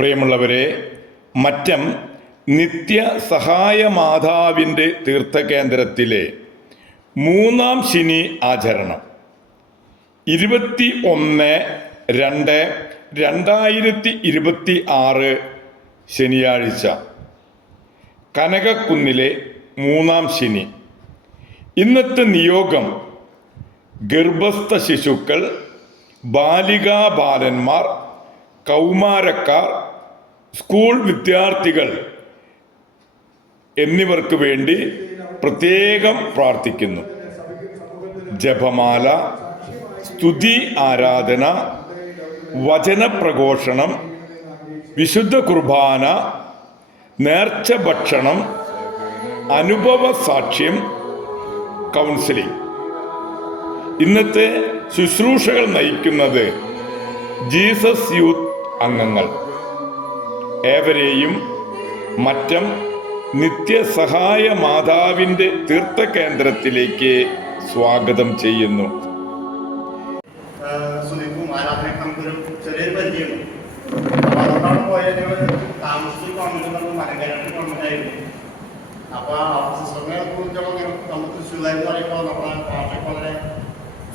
പ്രിയമുള്ളവരെ, മറ്റം നിത്യ സഹായ മാതാവിൻ്റെ തീർത്ഥകേന്ദ്രത്തിലെ 3-ാം ശനി ആചരണം 21/2/2026 ശനിയാഴ്ച, കനകക്കുന്നിലെ 3-ാം ശനി. ഇന്നത്തെ നിയോഗം ഗർഭസ്ഥ ശിശുക്കൾ, ബാലികാ ബാലന്മാർ, കൗമാരക്കാർ, സ്കൂൾ വിദ്യാർത്ഥികൾ എന്നിവർക്ക് വേണ്ടി പ്രത്യേകം പ്രാർത്ഥിക്കുന്നു. ജപമാല, സ്തുതി ആരാധന, വചനപ്രഘോഷണം, വിശുദ്ധ കുർബാന, നേർച്ച ഭക്ഷണം, അനുഭവ സാക്ഷ്യം, കൗൺസിലിംഗ്. ഇന്നത്തെ ശുശ്രൂഷകൾ നയിക്കുന്നത് ജീസസ് യൂത്ത് അംഗങ്ങൾ. ഏവരെയും മറ്റം നിത്യസഹായ മാതാവിൻ്റെ തീർത്ഥകേന്ദ്രത്തിലേക്ക് സ്വാഗതം ചെയ്യുന്നു. ചെറിയൊരു പരിചയമുണ്ട്. അപ്പോൾ അതുകൊണ്ടാണ് പോയത്. ഞങ്ങൾ താമസിച്ച് ഗവൺമെൻറ് മലങ്കരട്ട് ഗവൺമെൻറ്റായിരുന്നു. അപ്പോൾ സിസ്റ്ററിനെ കുറിച്ചുള്ള നമ്മൾ തൃശ്ശൂരാന്ന് പറയുമ്പോൾ നമ്മളെ ഭാഷയ്ക്ക് വളരെ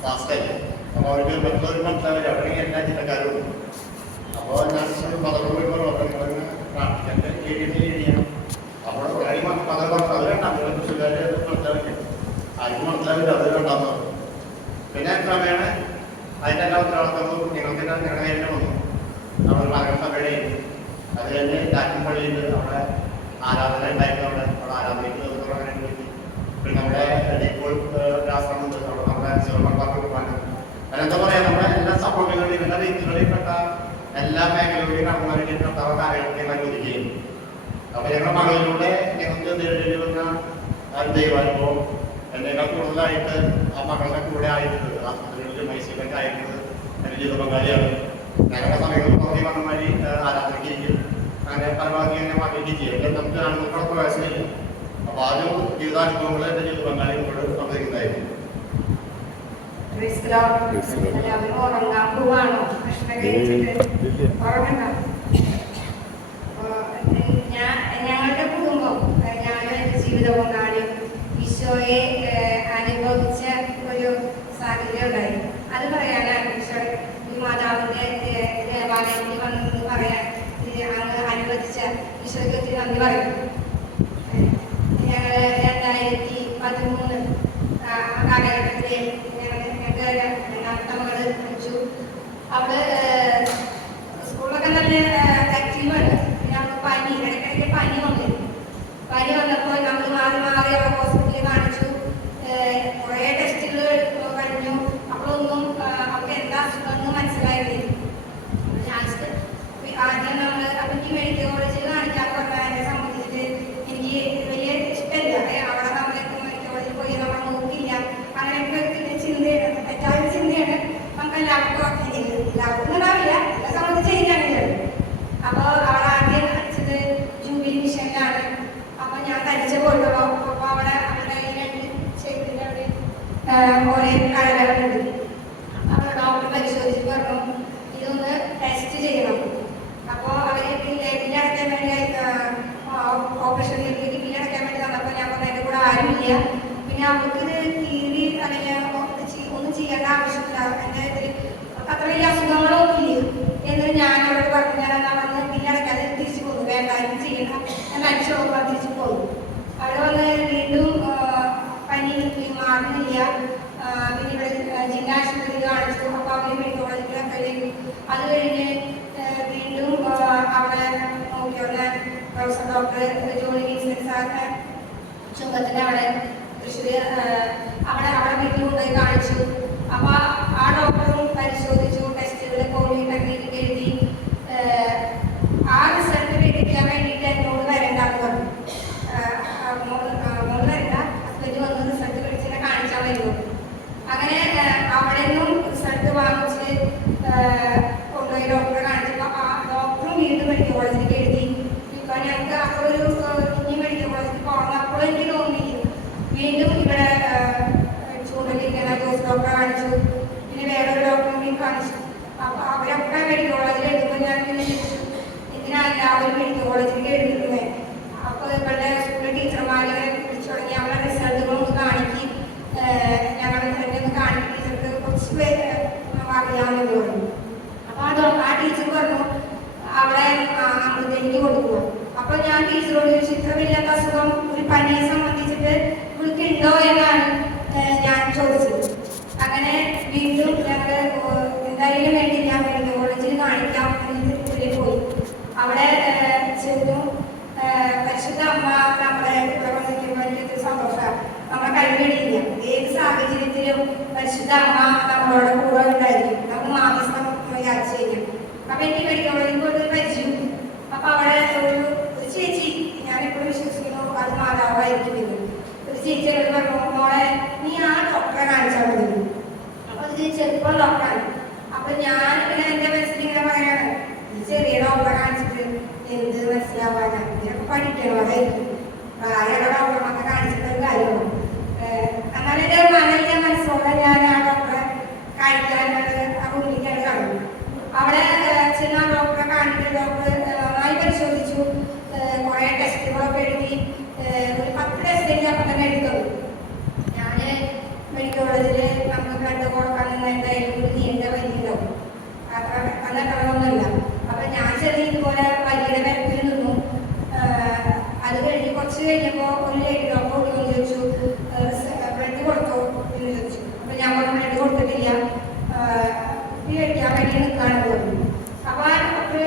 ഫാസ്റ്റായി. അപ്പോൾ അവർക്ക് മറ്റുള്ളവർ മനസ്സിലാവില്ല. അവിടെ എല്ലാ ജില്ലക്കാരും. അപ്പോൾ ഞാൻ പദങ്ങൾ പ്രാർത്ഥിക്കാൻ ചെയ്യണം. അപ്പോൾ പദം അത് വേണ്ട, തൃശ്ശൂരാർ മനസ്സിലാവില്ല, ആർക്കും മനസ്സിലാവില്ല, അത് വേണ്ടാന്ന് പറഞ്ഞു. പിന്നെ ക്രമേണ അതിൻ്റെ എല്ലാ ഉത്തരവാദിത്തങ്ങളും ഞങ്ങളുടെ കയ്യിൽ വന്നു. നമ്മൾ നഗരസഭയുടെ അത് കഴിഞ്ഞ് കാറ്റുംപള്ളിയിൽ അവിടെ ആരാധന ഉണ്ടായിരുന്നു. അവിടെ ആരാധനയ്ക്ക് അങ്ങനെ പോയി. പിന്നെ നമ്മുടെ ഇപ്പോൾ രാഷ്ട്രമുണ്ട്. അവിടെ നമ്മുടെ ശിവമക്കാർക്ക് പോകാനും അതെന്താ പറയുക, നമ്മുടെ എല്ലാ സപ്പോർട്ടുകളിലും എല്ലാ രീതികളിൽപ്പെട്ട എല്ലാ മേഖലകളിലും കടന്നുവരേണ്ട കർത്താവ് കാലഘട്ടത്തെ അനുവദിക്കുകയും അപ്പോൾ ഞങ്ങളുടെ മകളിലൂടെ ഞങ്ങൾക്ക് നേരിടേണ്ടി വന്ന ദൈവാനുഭവം എന്നേക്കാൾ കൂടുതലായിട്ട് ആ മകളുടെ കൂടെ ആയിട്ടുണ്ട്. ആസ്പത്രികളിൽ മൈസൂരിലൊക്കെ ആയിരുന്നത് എൻ്റെ ജീവിത പങ്കാളിയാണ്. ഞങ്ങളുടെ സമയങ്ങളിൽ പുറമേ പറഞ്ഞ മാതിരി ആരാധനയ്ക്ക് ഇരിക്കും. അങ്ങനെ പരമാവധി എന്നെ മാറ്റിയിരിക്കുകയും ചെയ്യും. എൻ്റെ നമുക്ക് ആണുങ്ങൾക്കുള്ള പ്രവേശനമില്ല. അപ്പോൾ ആ ഒരു ജീവിതാനുഭവങ്ങൾ എൻ്റെ ജീവിത പങ്കാളികളോട് സംബന്ധിക്കുന്നതായിരുന്നു. ഞങ്ങളുടെ കുടുംബം, ഞാനും എൻ്റെ ജീവിത പങ്കാളിയും ഈശോയെ അനുഭവിച്ച ഒരു സാഹചര്യം ഉണ്ടായിരുന്നു. അത് പറയാനാണ് ഈശോ ഈ മാതാവിൻ്റെ ദേവാലയത്തിൽ വന്നെന്ന് പറയാൻ അങ്ങ് അനുവദിച്ച ഈശോയ്ക്ക് ഒത്തിരി നന്ദി പറയുന്നു. ഞങ്ങൾ 2013 കാലഘട്ടത്തിൽ ഞങ്ങൾക്ക് രണ്ടാമത്തെ മകൾ വെച്ചു. അവള് സ്കൂളിലൊക്കെ നല്ല ആക്റ്റീവാണ്. പിന്നെ അവൾക്ക് പനി, ഇടയ്ക്കിടയ്ക്ക് പനി വന്നിരുന്നു. പനി വന്നപ്പോൾ നമ്മൾ മാറി അവരെ ഹോസ്പിറ്റലിൽ കാണിച്ചു. കുറേ ടെസ്റ്റുകൾ കഴിഞ്ഞു. അപ്പോഴൊന്നും അവർക്ക് എന്താ അസുഖമെന്ന് മനസ്സിലായില്ല. ലാസ്റ്റ് ആദ്യം നമ്മൾ എനിക്ക് മെഡിക്കൽ കോളേജിൽ കാണിക്കാൻ പറഞ്ഞാൽ എന്നെ സംബന്ധിച്ചിട്ട് എനിക്ക് വലിയ ഇഷ്ടമില്ല. അവിടെ നമ്മളൊക്കെ മെഡിക്കൽ കോളേജിൽ പോയി നമ്മൾ നോക്കില്ല, അങ്ങനെയൊക്കെ ചിന്തയാണ്, തെറ്റായ ചിന്തയാണ്. നമുക്ക് എല്ലാവർക്കും എല്ലാവർക്കും ഉണ്ടാവില്ല, എന്നെ സംബന്ധിച്ച് എനിക്കറിയില്ല. അപ്പോൾ അവിടെ ആദ്യം അടിച്ചത് ജൂബിലി മിഷനിലാണ്. അപ്പോൾ ഞാൻ തനിച്ച് പോയിട്ടോ. അപ്പോൾ അവിടെ അവരുടെ 2 ചെയ്തിൻ്റെ അവിടെ ഒരേ കടകളുണ്ട്. അപ്പോൾ ഡോക്ടർ പരിശോധിച്ച് പറഞ്ഞു ഇതൊന്ന് ടെസ്റ്റ് ചെയ്യണം. അപ്പോൾ അവർ ബില്ല് അടയ്ക്കാൻ വേണ്ടി ഓപ്പറേഷൻ ബില്ല് അടയ്ക്കാൻ വേണ്ടി തന്നപ്പോൾ ഞാൻ പറഞ്ഞു എൻ്റെ കൂടെ ആരുമില്ല, പിന്നെ അവർക്കിത് കീറി അല്ലെങ്കിൽ ഒന്നും ചെയ്യേണ്ട ആവശ്യമില്ല, എൻ്റെ ഇതിൽ അത്ര വലിയ അസുഖങ്ങളൊന്നും ഇല്ല എന്ന് ഞാൻ അവരോട് പറഞ്ഞു. ഞാൻ എന്നാൽ വന്ന് ബില്ല് അടയ്ക്കാതെ തിരിച്ചു പോകുന്നു, വേണ്ട കാര്യം ചെയ്യണം, ഞാൻ അടിച്ചു പോകുമ്പോൾ തിരിച്ചു പോകുന്നു. അവിടെ വന്ന് വീണ്ടും പനി മാറുന്നില്ല. പിന്നെ ഇവിടെ ജില്ലാ ആശുപത്രിയിൽ കാണിച്ചു. അപ്പോൾ അവർ മെഡിക്കൽ കോളേജിലൊക്കെ. അത് കഴിഞ്ഞ് വീണ്ടും അവിടെ നോക്കിയുള്ള പ്രൊഫസർ ഡോക്ടർ ജോണി വിൻസെന്റ് സാറിന് ചുങ്കത്തിൻ്റെ അവിടെ തൃശ്ശൂർ അവിടെ വീട്ടിൽ കൊണ്ടുപോയി കാണിച്ചു. അപ്പോൾ ആ ഡോക്ടറും പരിശോധിച്ചു, ടെസ്റ്റുകൾ കോവിഡ് എഴുതി. ആ റിസൾട്ട് മേടിക്കാൻ വേണ്ടിയിട്ട് എന്നോട് വരണ്ടെന്ന് പറഞ്ഞു. മോള് വരണ്ട, ഹസ്ബൻഡ് വന്ന് റിസൾട്ട് മേടിച്ചിട്ട് കാണിച്ചാൽ വരുന്നു. അങ്ങനെ അവിടെ നിന്നും റിസൾട്ട് വാങ്ങിച്ച് കൊണ്ടുപോയി ഡോക്ടറെ കാണിച്ചപ്പോൾ ആ ഡോക്ടറും വീണ്ടും മെഡിക്കൽ കോളേജിലേക്ക് എഴുതി. ഇപ്പം ഞങ്ങൾക്ക് അപ്പോൾ ഒരു ഇനി മെഡിക്കൽ കോളേജിൽ പോകണം. അപ്പോൾ എനിക്ക് തോന്നിയിരുന്നു വീണ്ടും ഇവിടെ ചൂണ്ടലിരിക്കുന്ന ജോസ് ഡോക്ടറെ കാണിച്ചു. പിന്നെ വേറൊരു ഡോക്ടറെ കാണിച്ചു. അപ്പോൾ അവരൊക്കെ മെഡിക്കൽ കോളേജിൽ എഴുതുമ്പോൾ ഞാൻ പിന്നെ എന്തിനാ എല്ലാവരും മെഡിക്കൽ കോളേജിലേക്ക് എഴുതുന്നത്. അപ്പോൾ ഇവരുടെ സ്കൂളിലെ ടീച്ചർമാരെ വിളിച്ചു തുടങ്ങി അവരുടെ റിസൾട്ടുകളൊന്ന് കാണിക്കും, ഞങ്ങളുടെ ഫ്രണ്ട് ഒന്ന് കാണിക്കും, ടീച്ചർക്ക് കുറച്ച് പേര് അറിയാമെന്ന് പറഞ്ഞു. അപ്പോൾ ആ ടീച്ചർ പറഞ്ഞു അവിടെ അമൃതയ്ക്ക് കൊടുക്കുക. അപ്പോൾ ഞാൻ ടീച്ചറോട് ചോദിച്ചു, ഇത്ര വലിയ അസുഖം ഒരു പനിയെ സംബന്ധിച്ചിട്ട് ഇവർക്ക് ഉണ്ടോ എന്നാണ് ഞാൻ ചോദിച്ചത്. അങ്ങനെ വീണ്ടും ഞങ്ങൾ എന്തായാലും വേണ്ടി ഞാൻ മെഡിക്കൽ കോളേജിൽ കാണിക്കാം എന്ന് പോയി. അവിടെ ചെന്നു. പരിശുദ്ധ അമ്മ നമ്മുടെ ഇവിടെ വന്നിരിക്കുമ്പോൾ എനിക്കൊരു സന്തോഷമാണ്. നമ്മളെ കൈവടിയില്ല. ഏത് സാഹചര്യത്തിലും പരിശുദ്ധ അമ്മ നമ്മളോട് കൂടെ ഉണ്ടായിരിക്കും. നമുക്ക് മാനസം യാത്ര ചെയ്യും. അപ്പൊ എനിക്ക് മെഡിക്കൽ കോളേജിൽ പോയിട്ട് പരിചയം. അപ്പൊ അവിടെ ഒരു ചേച്ചി, ഞാനെപ്പോഴും വിശ്വസിക്കുന്നു അത് മാതാവായിരിക്കും. ഒരു ചേച്ചി എന്നോട് പറഞ്ഞു, മോളെ നീ ആ ഡോക്ടറെ കാണിച്ചാൽ മതി. അപ്പൊ അത് ചെറുപ്പം ഡോക്ടറാണ്. അപ്പൊ ഞാൻ ഇങ്ങനെ എന്റെ മനസ്സിൽ ഇങ്ങനെ പറയാണ്, ഈ ചെറിയ ഡോക്ടറെ കാണിച്ചിട്ട് എന്ത് മനസ്സിലാവാനാണ്, ഇതിനൊക്കെ പഠിക്കണം, അതായിരിക്കും പ്രായമുള്ള ഡോക്ടർമാരെ കാണിച്ചിട്ടൊരു കാര്യമാണ്. അങ്ങനെ എന്റെ മനസ്സോടെ ഞാൻ ആ ഡോക്ടറെ കാണിക്കാനായിട്ട് ആ കുട്ടിക്കാണ് കാണുന്നു. അവിടെ ചെന്ന ഡോക്ടറെ കാണിച്ച് ഡോക്ടർ നന്നായി പരിശോധിച്ചു. കുറെ ടെസ്റ്റുകളൊക്കെ എഴുതി. ഒരു 10 ടെസ്റ്റ് എനിക്ക് അപ്പം തന്നെ എടുത്തത്. ഞാൻ മെഡിക്കൽ കോളേജിൽ നമുക്ക് ബ്ലഡ് കൊടുക്കാൻ എന്തായാലും ഒരു നീണ്ട വരിയുണ്ടാവും. അന്നൊന്നുമില്ല. അപ്പൊ ഞാൻ ചെറിയ ഇതുപോലെ വരിയുടെ ബാക്കിൽ നിന്നു. അത് കഴിഞ്ഞ് കുറച്ച് കഴിഞ്ഞപ്പോൾ ഒരു ലേഡി ഡോക്ടർ ചോദിച്ചു, ബ്ലഡ് കൊടുത്തോ എന്ന് ചോദിച്ചു. അപ്പൊ ഞാൻ പറഞ്ഞു ബ്ലഡ് കൊടുത്തിട്ടില്ല, കഴിക്കാൻ വേണ്ടി നിൽക്കാണെന്ന് പറഞ്ഞു. അപ്പൊ ആ ഡോക്ടർ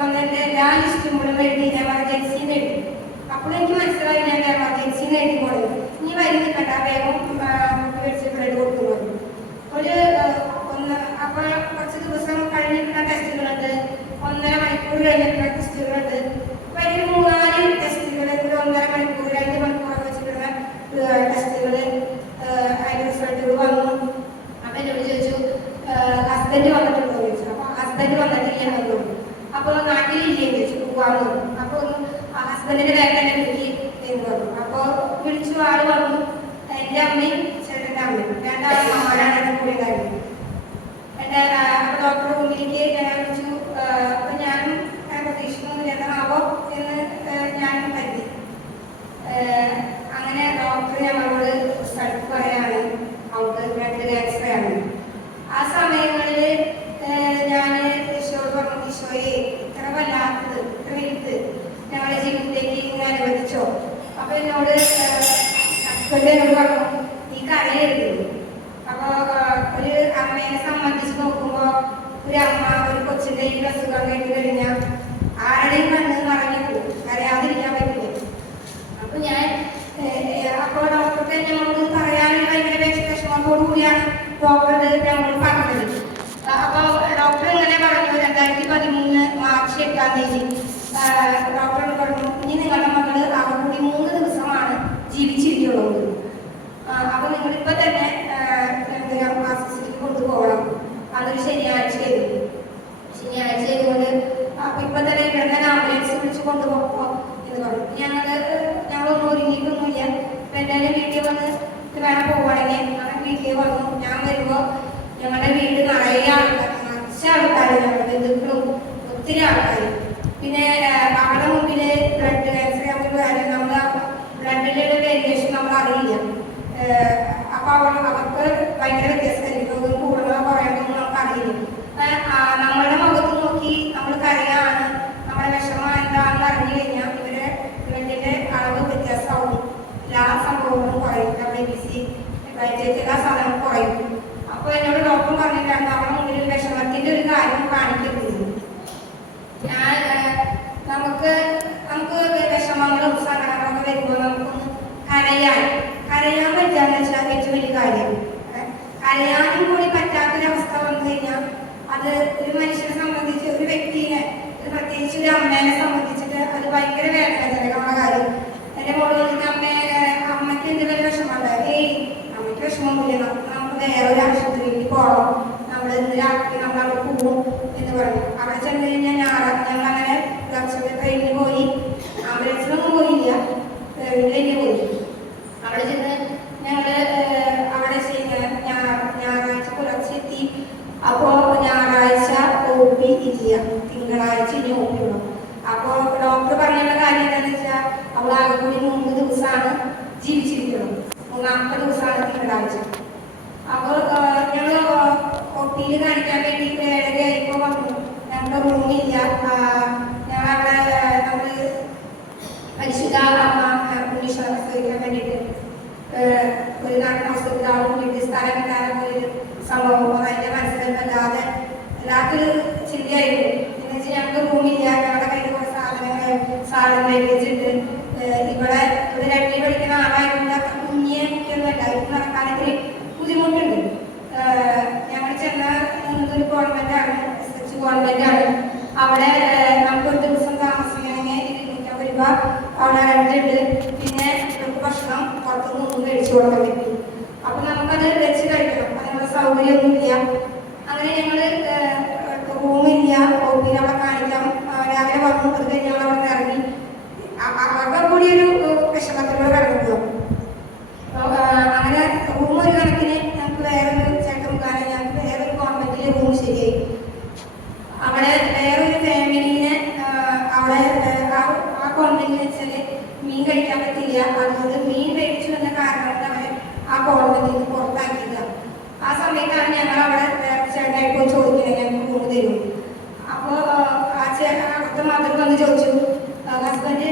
വന്നെന്റെ എല്ലാ ലിസ്റ്റും കൂടെ എഴുതി എമർജൻസിന്ന് എഴുതി. അപ്പോൾ എനിക്ക് മനസ്സിലായി ഞാൻ എമർജൻസിന്ന് എഴുതി പോയത്. ഇനി വരി നിൽക്കണ്ട, വേഗം മേടിച്ച് ബ്ലഡ് കൊടുത്തു പറഞ്ഞു. അപ്പൊ കുറച്ച് ദിവസം കഴിഞ്ഞിട്ടുള്ള ടെസ്റ്റുകളുണ്ട്, 1.5 മണിക്കൂർ കഴിഞ്ഞിട്ടുള്ള ടെസ്റ്റുകളുണ്ട്. അപ്പൊ ഒരു 3-4 ടെസ്റ്റുകൾ, ഒരു 1.5 മണിക്കൂർ 2 മണിക്കൂർ വെച്ചിട്ടുള്ള ടെസ്റ്റുകൾ അതിന്റെ റിസൾട്ടുകൾ വന്നു. അപ്പൊ എന്നോട് ചോദിച്ചു, ഹസ്ബൻഡ് വന്നിട്ടുണ്ടോ ചോദിച്ചു. അപ്പൊ ഹസ്ബൻഡ് വന്നിട്ടില്ല എന്ന് പറഞ്ഞു. അപ്പോൾ നാട്ടിലില്ലേ ചോദിച്ചു, പോവാന്ന് പറഞ്ഞു. അപ്പൊ ഹസ്ബൻഡിന്റെ വേറെ തന്നെ വിളിക്ക് എന്ന് പറഞ്ഞു. അപ്പൊ വിളിച്ചു, ആള് വന്നു. എന്റെ അമ്മയും ചേട്ടൻ്റെ അമ്മയും 2 അമ്മമാരാണ് എന്റെ കൂടെ ഉണ്ടായിരുന്നത്. എന്റെ ഡോക്ടർ മുന്നിലേക്ക് ഞാൻ വിളിച്ചു. അപ്പൊ ഞാനും പ്രതീക്ഷിക്കുന്നു എന്താണാവോ എന്ന് ഞാനും കരുതി. അങ്ങനെ ഡോക്ടർ ഞങ്ങളോട് റിസൾട്ട് പറയാണ് അവർക്ക് ബ്ലഡ് ക്യാൻസർ ആണ്. ആ സമയങ്ങളിൽ ഞാൻ ഈശോയോട് പറഞ്ഞു, ഈശോയെ ഇത്ര വല്ലാത്തത്, ഇത്ര വലുത് ഞങ്ങളുടെ ജീവിതത്തിലേക്ക് ഇങ്ങനെ അനുവദിച്ചോ. അപ്പൊ എന്നോട് ഹസ്ബൻഡ് എന്നോട് പറഞ്ഞു, നീ കരയരുത്. അപ്പൊ ഒരു അമ്മേനെ സംബന്ധിച്ച് നോക്കുമ്പോ ഒരു അമ്മ ഒരു കൊച്ചിന്റെ ഈ അസുഖം കേട്ട് കഴിഞ്ഞാൽ ആരുടെയും കണ്ണ് നിറഞ്ഞു പോകും, കരയാതിരിക്കാൻ പറ്റില്ല. അപ്പൊ ഞാൻ അപ്പോൾ ഡോക്ടർക്ക് ഞങ്ങളോട് പറയാനും ഭയങ്കര വിഷമത്തോടു കൂടിയാണ് ഡോക്ടർ ഞങ്ങളോട് പറഞ്ഞത്. അപ്പൊ ഡോക്ടർ ഇങ്ങനെ പറഞ്ഞു, 2013 മാർച്ച് 8-ാം തീയതി ഡോക്ടർ പറഞ്ഞു, ഇനി നിങ്ങളുടെ മകള് അവർ കൂടി 3 ദിവസമാണ് ജീവിച്ചിരിക്കുള്ളത്. അപ്പൊ നിങ്ങളിപ്പോ തന്നെ ആശുപത്രിയിൽ കൊണ്ടുപോകണം. അതൊരു ശനിയാഴ്ച ചെയ്തുകൊണ്ട് അപ്പൊ ഇപ്പൊ തന്നെ ഇവിടെ ആംബുലൻസ് വിളിച്ച് കൊണ്ടുപോകോ എന്ന് പറഞ്ഞു. ഞങ്ങളൊന്നും ഒരുങ്ങിയിട്ടൊന്നുമില്ല. അപ്പൊ എന്തായാലും വീട്ടിൽ വന്ന് വേണം പോവുകയാണെങ്കിൽ ഞങ്ങൾ വീട്ടിൽ വന്നു. ഞാൻ വരുമ്പോ ഞങ്ങളുടെ വീട് നിറയെ ആൾക്കാർ, ഞങ്ങളുടെ ബന്ധുക്കളും ഒത്തിരി ആൾക്കാർ. പിന്നെ അവരുടെ മുമ്പില് ബ്ലഡ് ക്യാൻസർ നമ്മൾ ബ്ലഡിലുള്ള വേരിയേഷൻ നമ്മൾ അറിയില്ല. അപ്പൊ അവർക്ക് ഭയങ്കര വ്യത്യാസമായിരിക്കും, കൂടുതലോ കുറയാനൊന്നും നമുക്ക് അറിയില്ല. നമ്മളുടെ മുഖത്ത് നോക്കി നമ്മൾ കരയാണ്, നമ്മുടെ വിഷമം എന്താണെന്ന് അറിഞ്ഞു കഴിഞ്ഞാൽ ബ്ലഡിന്റെ അളവ് വ്യത്യാസമാവും. എല്ലാ സംഭവങ്ങളും കുറയും, WBC എല്ലാ സാധനവും കുറയും. അപ്പൊ എന്നോട് ഡോക്ടർ പറഞ്ഞിട്ടാണ് അവരുടെ മുന്നിൽ വിഷമത്തിന്റെ ഒരു കാര്യം കാണിക്കരുത്. നമുക്ക് വിഷമങ്ങളും സങ്കടങ്ങളൊക്കെ വരുമ്പോൾ നമുക്കൊന്ന് കരയാൻ പറ്റാന്ന് വെച്ചാൽ ഏറ്റവും വലിയ കാര്യം. കരയാനും കൂടി പറ്റാത്തൊരവസ്ഥ വന്നു കഴിഞ്ഞാൽ അത് ഒരു മനുഷ്യനെ സംബന്ധിച്ച്, ഒരു വ്യക്തിയെ, പ്രത്യേകിച്ച് ഒരു അമ്മേനെ സംബന്ധിച്ചിട്ട് അത് ഭയങ്കര വേദനാജനകമായ കാര്യം. എന്റെ മോള് വന്നിട്ട് അമ്മയ്ക്ക് എന്തെങ്കിലും വിഷമമുണ്ട്, അമ്മയ്ക്ക് വിഷമമൊന്നുമില്ല, നമുക്ക് വേറെ ഒരു ആശുപത്രിയിൽ പോകണം, നമ്മൾ രാത്രി നമ്മൾ അവിടെ പോകും എന്ന് പറഞ്ഞു. അവിടെ ചെന്ന് കഴിഞ്ഞാൽ ഞങ്ങൾ അങ്ങനെ ട്രെയിനിന് പോയി, ആംബുലൻസിലൊന്നും പോയില്ല, ട്രെയിനിൽ പോയി. അവിടെ ചെന്ന് ഞങ്ങള് അവിടെ ഞായറാഴ്ച പുലർച്ചെത്തി. അപ്പോ ഞായറാഴ്ച OP ഇല്ല, തിങ്കളാഴ്ച ഇനി OP ഉള്ളു. അപ്പോ അവൾ ആകെ കൂടി 3 ദിവസമാണ് ജീവിച്ചിരിക്കുന്നത്. 3-ാമത്തെ ദിവസമാണ് തിങ്കളാഴ്ച. അപ്പോൾ ഞങ്ങൾ ഒട്ടിയിൽ കാണിക്കാൻ വേണ്ടി 7:30 ആയപ്പോൾ വന്നു. ഞങ്ങളുടെ റൂമില്ല. ഞങ്ങളവിടെ നമ്മൾ പരിശുദ്ധ അമ്മ ഉണ്ണീശ്വരനെ ചോദിക്കാൻ വേണ്ടിയിട്ട് ഒരു നാട്ടിൻ അവസരത്തിൽ ആൾ കൂടിയിട്ട് സ്ഥലം കിട്ടാതെ പോയൊരു സംഭവം. അതിൻ്റെ മനസ്സിലല്ലാതെ എല്ലാവർക്കും ചിന്തയായിരുന്നു. എന്ന് വെച്ചാൽ ഞങ്ങൾക്ക് റൂമില്ല, ഞങ്ങളുടെ കയ്യിൽ കുറേ സാധനങ്ങൾ വെച്ചിട്ട് ഇവിടെ ഒരു 2 പഠിക്കുന്ന ആളായിരുന്ന കുഞ്ഞിയെ കുട്ടിയൊന്നുമല്ല, ഇത് നടക്കാനൊക്കെ ബുദ്ധിമുട്ടുണ്ട്. ഞങ്ങൾ ചെന്ന ഒരു ഗവൺമെൻറ്റാണ്, SH ഗവൺമെൻറ്റാണ്. അവിടെ നമുക്കൊരു ദിവസം താമസിക്കണമെങ്കിൽ 250 രൂപ അവിടെ റെന്റ് ഉണ്ട്. പിന്നെ ഭക്ഷണം പുറത്തുനിന്ന് മേടിച്ചു കൊടുക്കാൻ പറ്റും. അപ്പം നമുക്കത് വെച്ച് കഴിക്കണം. അതിനുള്ള സൗകര്യമൊന്നുമില്ല. അങ്ങനെ ഞങ്ങൾ റൂമില്ല, ഓപ്പിയിൽ അവിടെ കാണിക്കാം. രാവിലെ വന്നു, അത് കഴിഞ്ഞ് ഞങ്ങൾ അവിടെ ഇറങ്ങി. അവരുടെ കൂടി ഒരു വിഷമത്തിലൂടെ കടന്നു. അങ്ങനെ റൂം ഒരു കണക്കിന് ഞങ്ങൾക്ക് വേറൊരു ചേട്ടൻ കാരണം ഞങ്ങൾക്ക് വേറൊരു ഗവൺമെന്റിലെ റൂം ശരിയായി. അവിടെ വേറൊരു ഫാമിലിനെ അവിടെ ആ ഗവൺമെന്റിൽ വെച്ചാൽ മീൻ കഴിക്കാൻ പറ്റില്ല. അതുകൊണ്ട് മീൻ മേടിച്ചു എന്ന കാരണം കൊണ്ട് അവരെ ആ ഗവൺമെന്റിൽ നിന്ന് പുറത്താക്കിയില്ല. ആ സമയത്താണ് ഞങ്ങൾ അവിടെ വേറെ ചേട്ടനായിട്ട് പോയി ചോദിക്കുന്നത് ഞങ്ങൾക്ക് റൂം തരും. അപ്പോൾ ആ അവിടുത്തെ മദർ വന്ന് ചോദിച്ചു, ഹസ്ബൻഡ്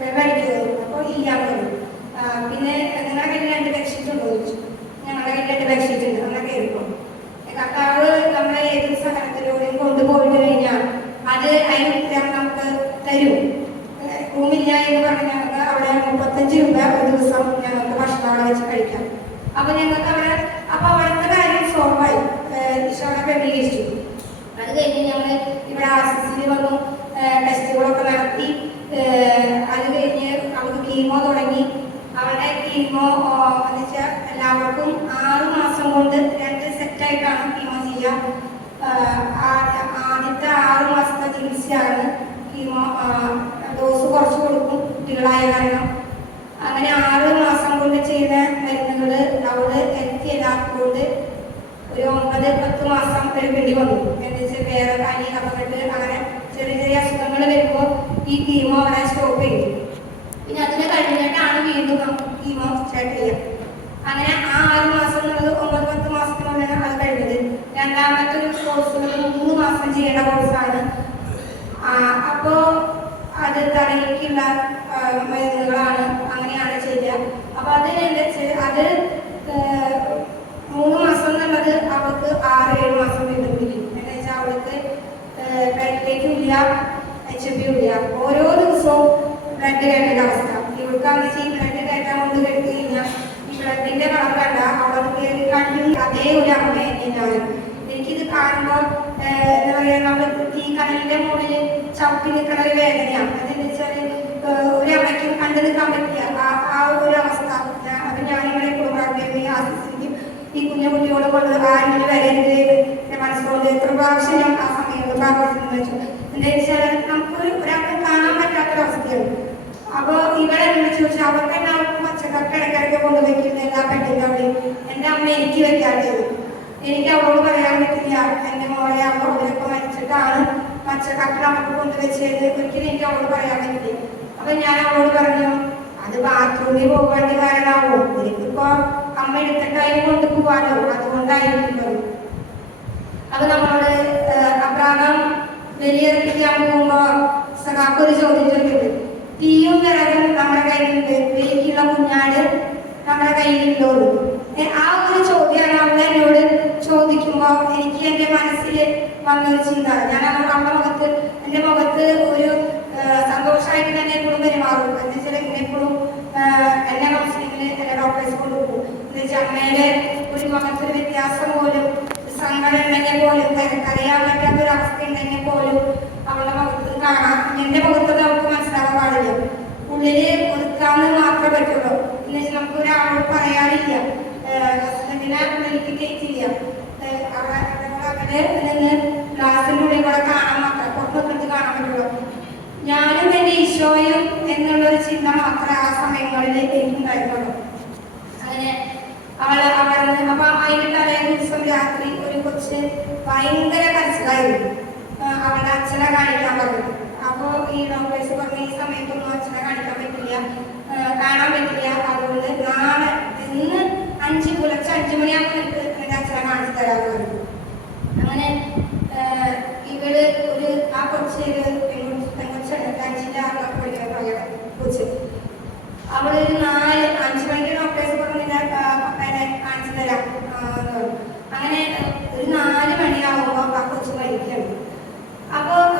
വെള്ളം അടിക്കുന്നത്. അപ്പോൾ ഇല്ലാന്ന് പറഞ്ഞു. പിന്നെ നിങ്ങളുടെ കയ്യിൽ 2 ബെഡ്ഷീറ്റ് ഉണ്ടോ ചോദിച്ചു. ഞങ്ങളുടെ കയ്യിൽ 2 ബെഡ്ഷീറ്റ് ഉണ്ട്. എന്നൊക്കെ ആയിരിക്കും കർത്താവ് നമ്മളെ ഏതൊരു സ്ഥലത്തിലൂടെയും കൊണ്ടുപോയിട്ട് കഴിഞ്ഞാൽ അത് അതിന് ഉത്തരം നമുക്ക് തരും. റൂമില്ല എന്ന് പറഞ്ഞ് ഞങ്ങൾക്ക് അവിടെ 35 രൂപ ഒരു ദിവസം ഞങ്ങൾക്ക് ഭക്ഷണം അവിടെ വെച്ച് കഴിക്കാം. അപ്പോൾ ഞങ്ങൾക്ക് അവിടെ അവിടുത്തെ കാര്യം സോൾവായി. ഈശോനെ ക്രമീകരിച്ചു. അത് കഴിഞ്ഞ് ഞങ്ങൾ ഇവിടെ RCCയിൽ വന്നു, ടെസ്റ്റുകളൊക്കെ നടത്തി. അത് കഴിഞ്ഞ് അവൾക്ക് കീമോ തുടങ്ങി. അവളുടെ കീമോ എന്ന് വെച്ചാൽ എല്ലാവർക്കും 6 മാസം കൊണ്ട് 2 സെറ്റായിട്ടാണ് കീമോ ചെയ്യുക. ആദ്യത്തെ 6 മാസത്തെ ചികിത്സയാണ് കീമോ. ഡോസ് കുറച്ച് കൊടുക്കും കുട്ടികളായ കാരണം. അങ്ങനെ 6 മാസം കൊണ്ട് ചെയ്യുന്ന മരുന്നുകൾ അവള് എത്തിയല്ലാത്തതുകൊണ്ട് ഒരു 9-10 മാസം എടുക്കേണ്ടി വന്നു. എന്ന് വെച്ചാൽ വേറെ പനി, അപകടം, അങ്ങനെ ചെറിയ ചെറിയ അസുഖങ്ങൾ വരുമ്പോൾ ഈ കീമോ അവിടെ സ്റ്റോപ്പ് ചെയ്യും. പിന്നെ അതിനെ കഴിഞ്ഞിട്ടാണ് വീണ്ടും നമുക്ക് കീമോ സ്റ്റാർട്ട് ചെയ്യുക. അങ്ങനെ ആ 6 മാസം എന്നുള്ളത് 9-10 മാസത്തിനുള്ളിലാണ് അത് കഴിഞ്ഞത്. രണ്ടാമത്തെ ഒരു കോഴ്സ് 3 മാസം ചെയ്യേണ്ട കോഴ്സാണ്. അപ്പോൾ അത് തലയിലേക്കുള്ള മരുന്നുകളാണ്. അങ്ങനെയാണ് ചെയ്യുക. അപ്പോൾ അതിനെന്താ വെച്ചാൽ അത് 3 മാസം എന്നുള്ളത് അവൾക്ക് 6-7 മാസം വീണ്ടും പിടിക്കും. എന്താ വെച്ചാൽ അവൾക്ക് ബ്ലഡിലേക്കും ഇല്ല, HB ഇല്ല. ഓരോ ദിവസവും ബ്ലഡ് കയറ്റേണ്ട അവസ്ഥ. ഇവൾക്കാന്ന് വെച്ചാൽ ഈ ബ്ലഡ് കയറ്റാൻ കൊണ്ട് കെടുത്തു കഴിഞ്ഞാൽ ഈ ബ്ലഡിന്റെ കളർ കണ്ട അവൾക്ക് കയറി കണ്ടു. അതേ ഒരു അമ്മയെ ഞാൻ എനിക്കിത് കാണുമ്പോൾ എന്താ പറയുക, നമ്മൾ ഈ കടലിന്റെ മുകളിൽ ചവിട്ടി നിൽക്കുന്ന ഒരു വേദനയാണ്. അതെന്ന് വെച്ചാൽ ഒരു അമ്മയ്ക്കും കണ്ടു നിൽക്കാൻ പറ്റില്ല ആ ഒരു അവസ്ഥ. അത് ഞാനിവിടെ കുടുംബാർക്കും ആശിച്ചിരിക്കും. ഈ കുഞ്ഞുകുട്ടിയോട് കൊണ്ട് 6 മണി വരെ എൻ്റെ മനസ്സുകൊണ്ട് എത്ര പ്രാവശ്യം ഞാൻ ആ സമയത്ത് പ്രാർത്ഥിച്ചെന്ന് വെച്ചു. എന്താ വെച്ചാൽ നമുക്കൊരു ഒരാൾക്ക് കാണാൻ പറ്റാത്തൊരവസ്ഥയാണ്. അപ്പോൾ ഇവിടെ എന്ന് ചോദിച്ചാൽ അവർക്ക് തന്നെ അവർക്ക് പച്ചക്കറി ഇടയ്ക്കിടയ്ക്ക് കൊണ്ടുവയ്ക്കുന്ന എല്ലാ പെട്ടിൻ്റെ അവിടെയും എൻ്റെ അമ്മ എനിക്ക് വെക്കാത്തത്. എനിക്ക് അവളോട് പറയാൻ പറ്റില്ല, എൻ്റെ മോളെ അവരൊക്കെ മരിച്ചിട്ടാണ് പച്ചക്കറി അവർക്ക് കൊണ്ടുവച്ചത്. ഒരിക്കലും എനിക്ക് അവളോട് പറയാൻ പറ്റില്ല. അപ്പം ഞാൻ അവളോട് പറഞ്ഞു, അത് ബാത്റൂമിൽ പോകേണ്ട കാരണമാവും, എനിക്കിപ്പോ അമ്മ എടുത്തിട്ടായി കൊണ്ട് പോവാനോ, അതുകൊണ്ടായിരിക്കും. അപ്പൊ നമ്മളോട് അബ്രാഹം ബലിയർപ്പിക്കാൻ പോകുമ്പോ സഖാക്കൊരു ചോദ്യം ചോദിക്കുന്നത്, തീയും വിറകും നമ്മുടെ കയ്യിലുണ്ട്, ബലിക്കുള്ള കുഞ്ഞാട് നമ്മുടെ കയ്യിലുണ്ടോ? ആ ഒരു ചോദ്യമാണ് അവൾ എന്നോട് ചോദിക്കുമ്പോൾ എനിക്ക് എൻ്റെ മനസ്സിൽ വന്നൊരു ചിന്ത. ഞാൻ അവളുടെ മുഖത്ത്, എൻ്റെ മുഖത്ത് ഒരു സന്തോഷമായിട്ട് തന്നെ എപ്പോഴും പെരുമാറും. എന്ന് വെച്ചാൽ എപ്പോഴും എന്നെ കൗൺസിലിങ്ങിൽ എൻ്റെ ഡോക്ടേഴ്സ് കൊണ്ടുപോകും. എന്ന് വെച്ചാൽ അമ്മയുടെ ഒരു മുഖത്തൊരു വ്യത്യാസം പോലും, സങ്കടം ഉണ്ടെങ്കിൽ പോലും, കരയാൻ പറ്റാത്തൊരവസ്ഥ ഉണ്ടെങ്കിൽ പോലും അവളുടെ മുഖത്ത് കാണാം. എൻ്റെ മുഖത്ത് നമുക്ക് മനസ്സിലാക്കാൻ പാടില്ല. ഉള്ളില് ഒതുക്കാന്ന് മാത്രമേ പറ്റുള്ളൂ. എന്ന് വെച്ചാൽ നമുക്ക് ഒരാളോട് പറയാനില്ല, ഹസ്ബൻഡിനെ ഉള്ളിലേക്ക് കയറ്റില്ല. അവിടെ നിന്ന് ഗ്ലാസിനുള്ളിൽ കൂടെ കാണാൻ മാത്രം, പുറത്തൊക്കെ കാണാൻ പറ്റുള്ളൂ. ഞാനും എൻ്റെ ഈശോയും എന്നുള്ളൊരു ചിന്ത മാത്രമേ ആ സമയങ്ങളിൽ എനിക്കുണ്ടായിരുന്നുള്ളൂ. അങ്ങനെ അവിടെ അപ്പൊ അതിന് തലേ ദിവസം രാത്രി ഒരു കൊച്ച് ഭയങ്കര കരച്ചിലായിരുന്നു. അവളുടെ അച്ഛനെ കാണിക്കാൻ പറഞ്ഞു. അപ്പോൾ അപ്പോൾ ഈ ഡോക്ടേഴ്സ് പറഞ്ഞ ഈ സമയത്തൊന്നും അച്ഛനെ കാണിക്കാൻ പറ്റില്ല, കാണാൻ പറ്റില്ല. അതുകൊണ്ട് നാളെ ഇന്ന് 5 പുലർച്ചെ 5 മണിയാകുമ്പോൾ എൻ്റെ അച്ഛനെ കാണിച്ചു തരാമെന്ന് പറഞ്ഞു. അങ്ങനെ ഇവള് ആ കൊച്ച് പെൺകൊച്ചാണ്, 5ൻ്റെ 6 പഠിക്കുന്ന കൊച്ച്. അവളൊരു 5 മണിക്ക് ഡോക്ടേഴ്സ് പറഞ്ഞു പപ്പേനെ കാണിച്ചു തരാം എന്ന് പറഞ്ഞു. അങ്ങനെ ഒരു 4 മണിയാവുമ്പോൾ ആ കൊച്ച് മരിക്കണം. അപ്പോൾ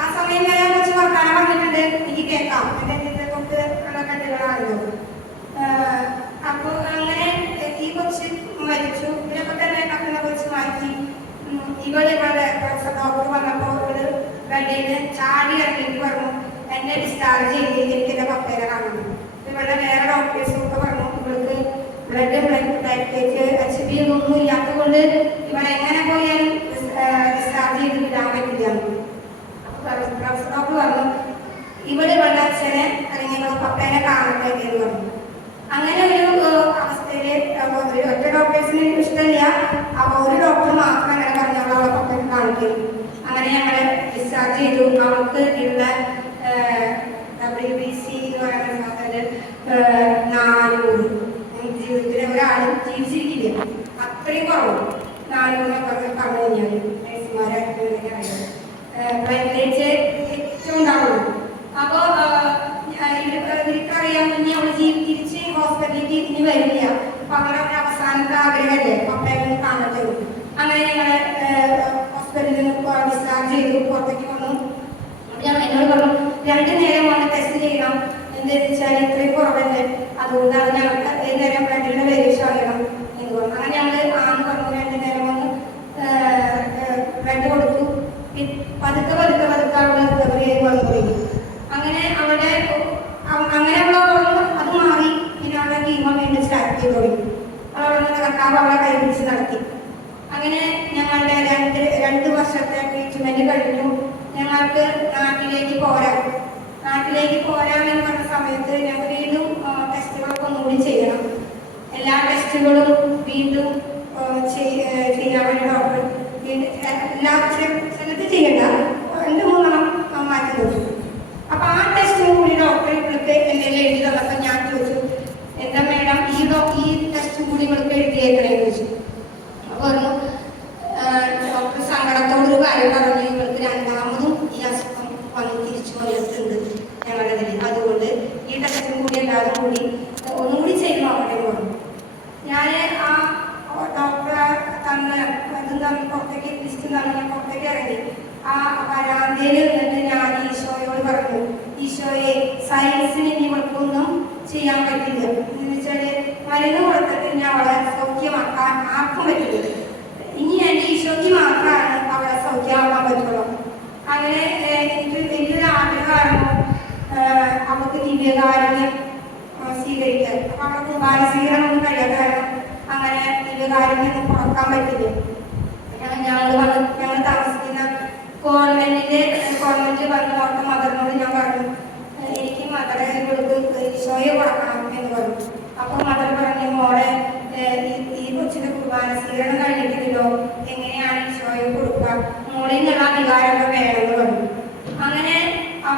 ആ സമയം വരെ ആ കൊച്ച് വർക്കാനം പറഞ്ഞിട്ടുണ്ട്, എനിക്ക് കേൾക്കാം, എൻ്റെ തൊട്ട് ഉള്ള കണ്ടുകളാണല്ലോ. അപ്പോൾ അങ്ങനെ ഈ കൊച്ച് മരിച്ചു. ഇതിനൊക്കെ തന്നെ കക്കുന്ന കൊച്ച് മാറ്റി. ഇവള് ഡോക്ടർ വന്നപ്പോൾ ഇവള് ബെഡിൽ ചാടി ഇറങ്ങിയിട്ട് പറഞ്ഞു എന്നെ ഡിസ്ചാർജ് ചെയ്ത് എനിക്ക് എൻ്റെ പപ്പേനെ കാണുന്നു. ഇവളുടെ വേറെ ഡോക്ടേഴ്സും ഒക്കെ പറഞ്ഞു ഇവൾക്ക് ബ്ലഡ് HIV ഒന്നും ഇല്ലാത്തത് കൊണ്ട് ഇവളെ എങ്ങനെ പോയാലും ഡിസ്ചാർജ് ചെയ്ത് വിടാൻ പറ്റില്ല. അപ്പോൾ പ്രൊഫസർ ഡോക്ടർ പറഞ്ഞു ഇവളുടെ അച്ഛനെ അല്ലെങ്കിൽ പപ്പേനെ കാണട്ടെ എന്ന് പറഞ്ഞു. അങ്ങനെ ഒരു അവസ്ഥയിൽ ഒറ്റ ഡോക്ടേഴ്സിന് ഇഷ്ടമില്ല. അപ്പോൾ ഒരു ഡോക്ടർ മാത്രം അങ്ങനെ പറഞ്ഞോളൂ അവളെ പപ്പേനെ കാണിക്കും. അങ്ങനെ ഞങ്ങളെ ഡിസ്ചാർജ് ചെയ്തു. അവൾക്ക് ഉള്ള WBC എന്ന് പറയുന്ന സാധനം 400 ജീവിതത്തിൽ ഒരാളും ജീവിച്ചിരിക്കില്ല, അത്രയും കുറവ്. 400 പറഞ്ഞു കഴിഞ്ഞാൽ നഴ്സുമാരെ പ്ലേറ്റ് ഏറ്റവും ഉണ്ടാവുള്ളൂ. അപ്പോൾ ഇവർക്കറിയാം ഇനി അവൾ തിരിച്ച് ഹോസ്പിറ്റലിലേക്ക് ഇനി വരില്ല. അപ്പോൾ അങ്ങനെ ഒരു അവസാനത്തെ ആഗ്രഹമല്ലേ പപ്പയെ കാണട്ടെ. അങ്ങനെ ഞങ്ങളെ ഹോസ്പിറ്റലിൽ നിന്ന് ഡിസ്ചാർജ് ചെയ്തു, പുറത്തേക്ക് വന്നു. ഞാൻ എന്നോട് പറഞ്ഞു 2 നേരം വന്ന് ടെസ്റ്റ് ചെയ്യണം, എന്താണെന്ന് വെച്ചാൽ ഇത്രയും കുറവല്ലേ, അതുകൊണ്ടാണ് ഞങ്ങൾക്ക് 1 നേരം ബ്ലഡിൻ്റെ വേരിയേഷൻ അറിയണം എന്ന് പറഞ്ഞു. അങ്ങനെ ഞങ്ങൾ ആന്ന് പറഞ്ഞു 2 നേരം വന്ന് ബ്ലഡ് കൊടുത്തു. പതുക്കെ അവളെ റിക്കവറിയായി വന്നു തുടങ്ങി. അങ്ങനെ അവളെ അത് മാറി. പിന്നെ അവളെ കീമോ വീണ്ടും സ്റ്റാർട്ട് ചെയ്ത് തുടങ്ങി. അവളെ കർത്താവ് അവളെ കൈപിടിച്ച് നടത്തി. അങ്ങനെ ഞങ്ങളുടെ 2 വർഷത്തെ ട്രീറ്റ്മെന്റ് കഴിഞ്ഞു. ഞങ്ങൾക്ക് നാട്ടിലേക്ക് പോരാമെന്ന് പറഞ്ഞ സമയത്ത് ഞങ്ങൾ വീണ്ടും ടെസ്റ്റുകളൊക്കെ ഒന്നുകൂടി ചെയ്യണം. എല്ലാ ടെസ്റ്റുകളും വീണ്ടും ചെയ്യാൻ വേണ്ടി ഡോക്ടർ എല്ലാ സ്ഥലത്ത് ചെയ്യണ്ട 2-3 മാറ്റി നോക്കി. അപ്പോൾ ആ ടെസ്റ്റും കൂടി ഡോക്ടർ ഇവൾക്ക് എന്തെങ്കിലും എഴുതി തന്നപ്പോൾ ഞാൻ ചോദിച്ചു എന്താ മേഡം ഈ ടെസ്റ്റ് കൂടി ഇവൾക്ക് എഴുതിയേക്കണേന്ന് ചോദിച്ചു. അപ്പോൾ പറഞ്ഞു ഡോക്ടർ സങ്കടത്തോടൊരു കാര്യം പറഞ്ഞു ഇവൾക്ക് 2ാമതും ഈ അസുഖം വന്ന് തിരിച്ചു വന്നിട്ടുണ്ട് ഞങ്ങളുടെ ഇതിൽ, അതുകൊണ്ട് ഈ ടെസ്റ്റും കൂടി എല്ലാവരും കൂടി ഒന്നും കൂടി ചെയ്ത് നോക്കട്ടെ പറഞ്ഞു. ഞാൻ ആ ഡോക്ടറെ പുറത്തേക്ക് ലിസ്റ്റ് തന്നെ പുറത്തേക്ക് ഇറങ്ങി. ആ വരാന്തയിൽ നിന്നിട്ട് ഞാൻ ഈശോയോട് പറഞ്ഞു ഈശോയെ സയൻസിന് ഇവൾക്കൊന്നും ചെയ്യാൻ പറ്റില്ല, എന്ന് വെച്ചാൽ മരുന്ന് കൊടുത്തിട്ട് ഞാൻ അവളെ സൗഖ്യമാക്കാൻ ആർക്കും പറ്റില്ല. ഇനി എൻ്റെ ഈശോയ്ക്ക് മാത്രമാണ് അവളെ സൗഖ്യമാക്കാൻ പറ്റുള്ളൂ. അങ്ങനെ എനിക്ക് വലിയൊരു ആഗ്രഹമായിരുന്നു അവൾക്ക് ദിവ്യകാരുണ്യം സ്വീകരിക്കാൻ. അപ്പം അവൾക്ക് കുർബാന കഴിയാത്ത കാരണം അങ്ങനെ ദിവ്യകാരുണ്യം കുറക്കാൻ പറ്റില്ല. ഞങ്ങൾ താമസിക്കുന്ന കോൺവെന്റ് വന്ന ഓർത്ത മദറിനോട് ഞാൻ പറഞ്ഞു എനിക്ക് മദറെ ഇവൾക്ക് ഈശോയെ കൊടുക്കണം എന്ന് പറഞ്ഞു. അപ്പോൾ മദർ പറഞ്ഞു മോളെ ഈ കൊച്ചിന്റെ കുർബാന സ്വീകരണം കഴിഞ്ഞിട്ടില്ലല്ലോ, എങ്ങനെയാണ് ഈശോയെ കൊടുക്കുക, മോളിൽ നിന്നുള്ള അധികാരമൊക്കെ വേണമെന്ന് പറഞ്ഞു. അങ്ങനെ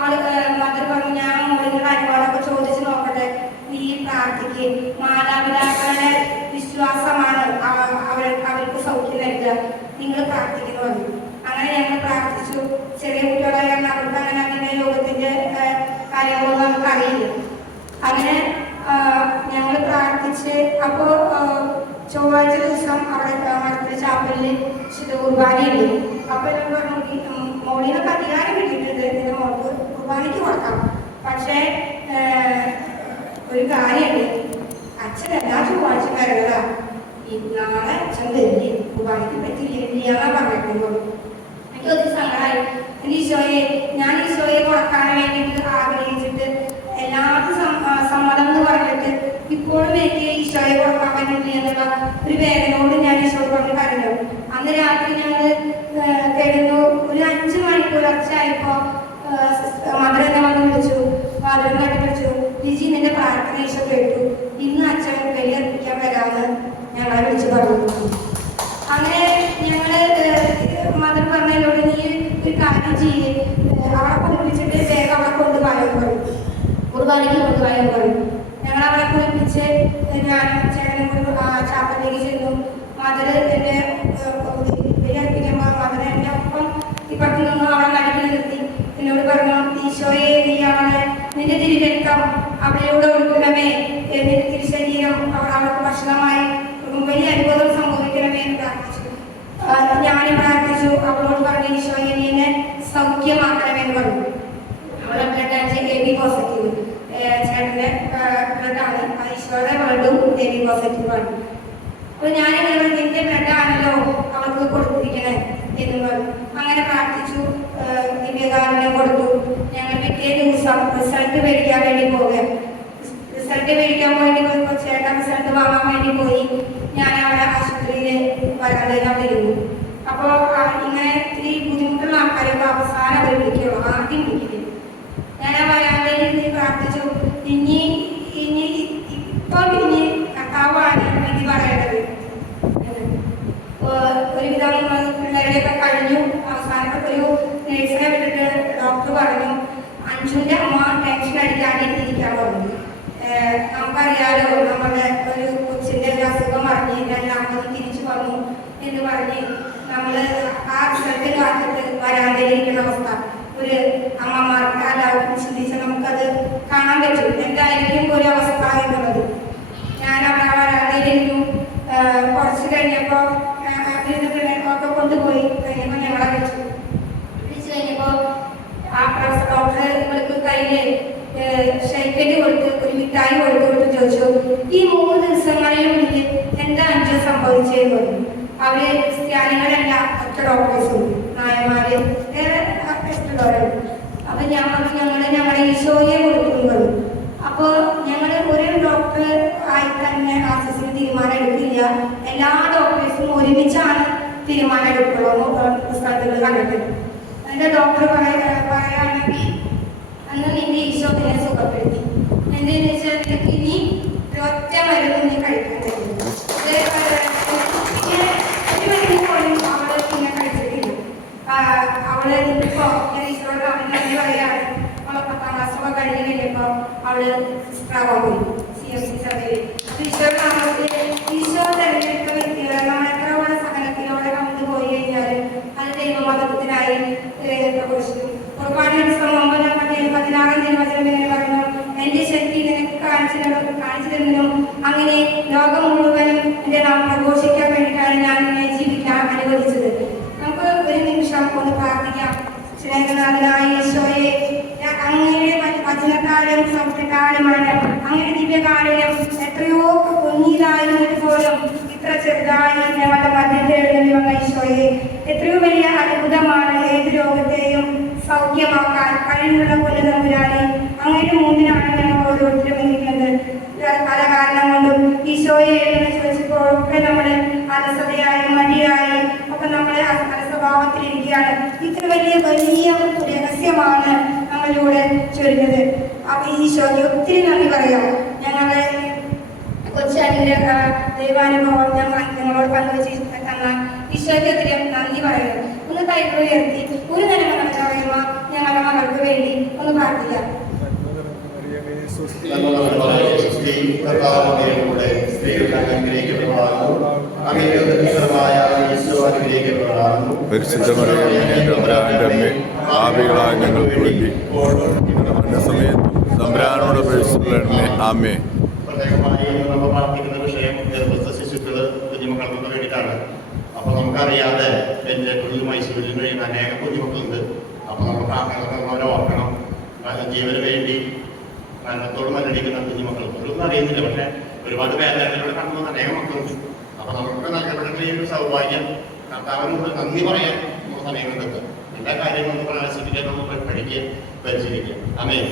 മദർ പറഞ്ഞു ഞാൻ മോളിൽ നിന്നുള്ള അനുവാദമൊക്കെ ചോദിച്ചു നോക്കട്ടെ, നീ പ്രാർത്ഥിക്കുകയും മാതാപിതാക്കളുടെ വിശ്വാസമാണ് അവർക്ക് സൗഖ്യം നൽകുക, നിങ്ങൾ പ്രാർത്ഥിക്കുന്നു പറഞ്ഞു. അങ്ങനെ ഞങ്ങൾ പ്രാർത്ഥിച്ചു. ചെറിയ കുട്ടികളായ അവർക്ക് അങ്ങനെ അതിൻ്റെ യോഗത്തിൻ്റെ കാര്യങ്ങളൊന്നും നമുക്ക് അറിയില്ല. അങ്ങനെ ഞങ്ങൾ പ്രാർത്ഥിച്ച് അപ്പോൾ ചൊവ്വാഴ്ച ദിവസം അവിടെ മഠത്തിലെ ചാപ്പലിൽ വിശുദ്ധ കുർബാനയുണ്ട്. അപ്പോൾ ഞാൻ പറഞ്ഞു മോളിനൊക്കെ അധികാരം കിട്ടിയിട്ടുണ്ട്, എൻ്റെ മോൾക്ക് കുർബാനയ്ക്ക് കൊടുക്കാം, പക്ഷേ ഒരു കാര്യമുണ്ട്, അച്ഛൻ എല്ലാ ചൊവ്വാഴ്ച വരണതാ, നാളെ അച്ഛൻ വരില്ലേ, കുർബാനയ്ക്ക് പറ്റില്ല പറഞ്ഞിട്ടുണ്ടോ. എനിക്ക് ഒത്തിരി സങ്കടമായി. ഈശോയെ ഞാൻ ഈശോയെ കൊടുക്കാൻ വേണ്ടിയിട്ട് ആഗ്രഹിച്ചിട്ട് എല്ലാവർക്കും സമ്മതം എന്ന് പറഞ്ഞിട്ട് ഇപ്പോഴും എനിക്ക് ഈശോയെ കൊടുക്കാൻ പറ്റില്ല എന്നുള്ള ഒരു വേദനയോട് ഞാൻ ഈശോയെ കൊണ്ട് കരഞ്ഞു. അന്ന് രാത്രി ഞങ്ങൾ കിടന്നു. ഒരു 5 മണിക്കൂർ അച്ഛായപ്പോൾ മദർ എന്നെ വന്ന് വിളിച്ചു, മദറിനെ വിളിച്ചു, ലിജി നിന്റെ പ്രാർത്ഥന ഈശോ കേട്ടു, ഇന്ന് അച്ഛൻ ബലിയർപ്പിക്കാൻ വരാമെന്ന് ഞങ്ങളെ വിളിച്ചു പറഞ്ഞു. അങ്ങനെ ഞങ്ങൾ മദർ പറഞ്ഞതിലൂടെ നീ ഒരു കാര്യം ചെയ്യേ, അവളെ കുളിപ്പിച്ചിട്ട് വേഗം അവളെ കൊണ്ടുപോയാൽ പറയും, കുർബാനയ്ക്ക് കൊണ്ടുപോയാൽ പറയും. ഞങ്ങൾ അവളെ കുളിപ്പിച്ച് ഞാൻ ചേട്ടനും കൂടി ചാപ്പത്തേക്ക് ചെന്നു. മദർ എൻ്റെ മദർ എൻ്റെ ഒപ്പം ഇപ്പുറത്ത് നിന്ന് അവളെ നടുക്കിൽ നിർത്തി എന്നോട് പറഞ്ഞു, ഈശോയെ നീ അവളെ നിന്റെ തിരികെടുക്കാം, അവളിലൂടെ ഒഴുകണമേ, നിന്റെ തിരിശരീരം അവൾക്ക് ഭക്ഷണമായി വലിയ അത്ഭുതം സംഭവിക്കണമേ എന്ന് പ്രാർത്ഥിച്ചു. ഞാനും പ്രാർത്ഥിച്ചു. അവളോട് പറഞ്ഞു, ഈശോയെ നീ എന്നെ സൗഖ്യമാക്കണമെന്ന് പറഞ്ഞു. അവളെ ബ്ലഡ് AB പോസിറ്റീവ്, ചേട്ടൻ്റെ ബ്ലഡാണ്, ഈശോയുടെ ബ്ലഡും AB പോസിറ്റീവ് ആണ്. അപ്പോൾ ഞാനിങ്ങനെ നിന്റെ ബ്ലഡാണല്ലോ അവൾക്ക് കൊടുത്തിരിക്കണേ എന്ന് പറഞ്ഞു. അങ്ങനെ പ്രാർത്ഥിച്ചു, ദിവ്യകാരുണ്യം കൊടുത്തു. ഞങ്ങൾ പിറ്റേ ദിവസം റിസൾട്ട് മേടിക്കാൻ വേണ്ടി പോവുക. റിസൾട്ട് മേടിക്കാൻ വേണ്ടി ചേട്ടൻ റിസൾട്ട് വാങ്ങാൻ വേണ്ടി പോയി. ഞാൻ അവിടെ ആശുപത്രിയിൽ വരാതിരുന്നു. അപ്പോൾ ഇങ്ങനെ ഈ ബുദ്ധിമുട്ടുള്ള ആൾക്കാരൊക്കെ അവസാനം അവർ വിളിക്കുള്ളൂ, ആദ്യം വിളിക്കില്ല. ഞാൻ ആ വരാതിരുന്ന് പ്രാർത്ഥിച്ചു. ഇനി കർത്താവാണ് വിധി പറയേണ്ടത്. ഒരുവിധം പിള്ളേരുടെയൊക്കെ കഴിഞ്ഞു. അവസാനത്തെ ഒരു നേഴ്സിനെ വിട്ടിട്ട് ഡോക്ടർ പറഞ്ഞു, അഞ്ജുവിൻ്റെ അമ്മ ടെൻഷൻ അടിക്കാതെ ഇരിക്കാൻ പറഞ്ഞു. നമുക്കറിയാലോ, നമ്മുടെ ഒരു കൊച്ചിൻ്റെ ഒരു അസുഖം പറഞ്ഞ് രണ്ടാമതും തിരിച്ചു വന്നു എന്ന് പറഞ്ഞ് നമ്മൾ ആ റിസൾട്ട് കാത്തിട്ട് വരാതിരിക്കുന്ന അവസ്ഥ ഒരു അമ്മമാർക്ക് എല്ലാവർക്കും ചിന്തിച്ച് നമുക്കത് കാണാൻ പറ്റും, എന്തായിരിക്കും ഒരു അവസ്ഥ എന്നുള്ളത്. ഞാൻ അവിടെ വരാതിരുന്നു. കുറച്ച് കഴിഞ്ഞപ്പോൾ പിള്ളേർക്കൊക്കെ കൊണ്ടുപോയി കഴിഞ്ഞപ്പോൾ ഞങ്ങളെ വിളിച്ചു കഴിഞ്ഞപ്പോൾ ആ ഡോക്ടർ നമ്മൾക്ക് കയ്യിൽ ഷെയ്ക്കറ്റ് കൊടുത്ത് ഒരു മിഠായി കൊടുത്ത് ചോദിച്ചു, ഈ 3 ദിവസങ്ങളിലുള്ളിൽ എന്താ അഞ്ചോ സംഭവിച്ചതെന്ന് പറഞ്ഞു. അവര് ക്രിസ്ത്യാനികളല്ല, ഒറ്റ ഡോക്ടേഴ്സും നായന്മാര് ഇഷ്ടമുള്ളവരുണ്ട്. അപ്പൊ ഞങ്ങളുടെ ഈശോയെ കൊടുക്കുന്നു പറഞ്ഞു. അപ്പോൾ ഞങ്ങൾ ഒരു ഡോക്ടർ ആയി തന്നെ ആക്സസിന് തീരുമാനം എടുക്കില്ല, എല്ലാ ഡോക്ടേഴ്സും ഒരുമിച്ചാണ് തീരുമാനം എടുക്കുള്ളൂ പുസ്തകത്തിൽ കണ്ടിട്ടുണ്ട്. അതിന്റെ ഡോക്ടർ പറയാണ്, അന്ന് നിന്റെ ഈശോ നിന്നെ സുഖപ്പെടുത്തി. എന്തെന്ന് വെച്ചാൽ നിനക്ക് ഇനി ഒറ്റ മരുന്ന് നീ കഴിക്കാൻ പറ്റില്ല. ഒരു മരുന്ന് പോലും അവള് പിന്നെ കഴിച്ചിട്ടില്ല. അവള് ഇപ്പോ ഈശോയുടെ അവനോട് പറയാണ്, അവളെ 10ാം ക്ലാസ്സൊക്കെ കഴിഞ്ഞ് കഴിഞ്ഞപ്പോൾ അവള് സിസ്റ്ററാവാൻ പോയി CMC സഭയിൽ. ഈശോ തെരഞ്ഞെടുത്ത വ്യക്തികളെ നമ്മൾ എത്ര പോലെ സഹനത്തിലൂടെ കടന്നു പോയി കഴിഞ്ഞാൽ അത് ദൈവമതത്തിനായി പ്രഘോഷിക്കും. കുർബാന ദിവസം 9:16 തിരുവചനം ഇങ്ങനെ പറഞ്ഞു, എന്റെ ശക്തി നിനക്ക് കാണിച്ചു തരുന്നതിനും അങ്ങനെ ലോകം മുഴുവനും എന്റെ നാം പ്രഘോഷിക്കാൻ വേണ്ടിയിട്ടാണ് ഞാൻ നിന്നെ ജീവിക്കാൻ അനുവദിച്ചത്. നമുക്ക് ഒരു നിമിഷം ഒന്ന് പ്രാർത്ഥിക്കാം. സ്നേഹനാഥനായ ഈശോയെ, അങ്ങയുടെ വചനക്കാലം സൗഖ്യകാലമാണ്. അങ്ങയുടെ ദിവ്യകാലം എത്രയോ കുഞ്ഞിലായിരുന്നിട്ട് പോലും ഇത്ര ചെറുതായി ഞങ്ങളുടെ മധ്യത്തിൽ എഴുതി വന്ന ഈശോയെ, എത്രയോ വലിയ അത്ഭുതമാണ് ഏത് രോഗത്തെയും സൗഖ്യമാക്കാൻ കഴിവുള്ള കൊല്ലുതമ്പുരാനെ. അങ്ങയുടെ മുന്നിലാണ് ഞങ്ങൾ ഓരോരുത്തരും ഇരിക്കുന്നത്. പല കാരണം കൊണ്ടും ഈശോയെ എന്ന് ചോദിച്ചപ്പോഴൊക്കെ നമ്മൾ അലസതയായി മടിയായി ഒക്കെ നമ്മൾ അലസഭാവത്തിലിരിക്കുകയാണ്. ഇത്ര വലിയ രഹസ്യമാണ് നമ്മളിലൂടെ ചൊല്ലുന്നത്. അപ്പൊ ഈശോയ്ക്ക് ഒത്തിരി നന്ദി പറയാം. ഞങ്ങളുടെ കൊച്ചനുഗ്രഹ ദൈവാനുഭവം ഞങ്ങളോട് പങ്കുവെച്ച് തന്ന ഈശോയ്ക്ക് ഒത്തിരി നന്ദി പറയുന്നു. ഒന്ന് കൈകൾ ഉയർത്തി ഒരു നേരം കണക്ക് പറയുമ്പോൾ ഞങ്ങളുടെ മകൾക്ക് വേണ്ടി ഒന്ന് പ്രാർത്ഥിക്കാം. ഭാവികളായ ഞങ്ങൾക്ക് വേണ്ടി സമയത്ത് സംഭ്രാനോട് അപേക്ഷിച്ചുള്ള ആമേ. പ്രത്യേകമായി നമ്മൾ പ്രാർത്ഥിക്കുന്ന വിഷയം ഗർഭസ്ഥ ശിശുക്കള് കുഞ്ഞുമക്കൾക്ക് വേണ്ടിയിട്ടാണ്. അപ്പൊ നമുക്കറിയാതെ വെന്റിലേറ്ററിൽ മൈസൂരിൽ കഴിയുന്ന അനേകം കുഞ്ഞുമക്കളുണ്ട്. അപ്പൊ നമ്മൾ പ്രാർത്ഥന ഓർക്കണം. ജീവന് വേണ്ടി മരണത്തോട് മല്ലടിക്കുന്ന കുഞ്ഞുമക്കൾ ഒന്നും അറിയുന്നില്ല, പക്ഷെ ഒരുപാട് വേദനകളിലൂടെ കടന്നു അനേകം മക്കളുണ്ട്. അപ്പൊ നമുക്ക് നൽകപ്പെട്ടിട്ടുള്ള ഈ ഒരു സൗഭാഗ്യം കർത്താവിനോട് നന്ദി പറയാൻ നമുക്ക് സമയം കണ്ടെത്തും. എല്ലാ കാര്യങ്ങളും നമ്മൾ പ്രകാശിപ്പിക്കാൻ നമ്മൾ പഠിക്കുക പരിശീലിക്കുക. ആമേൻ.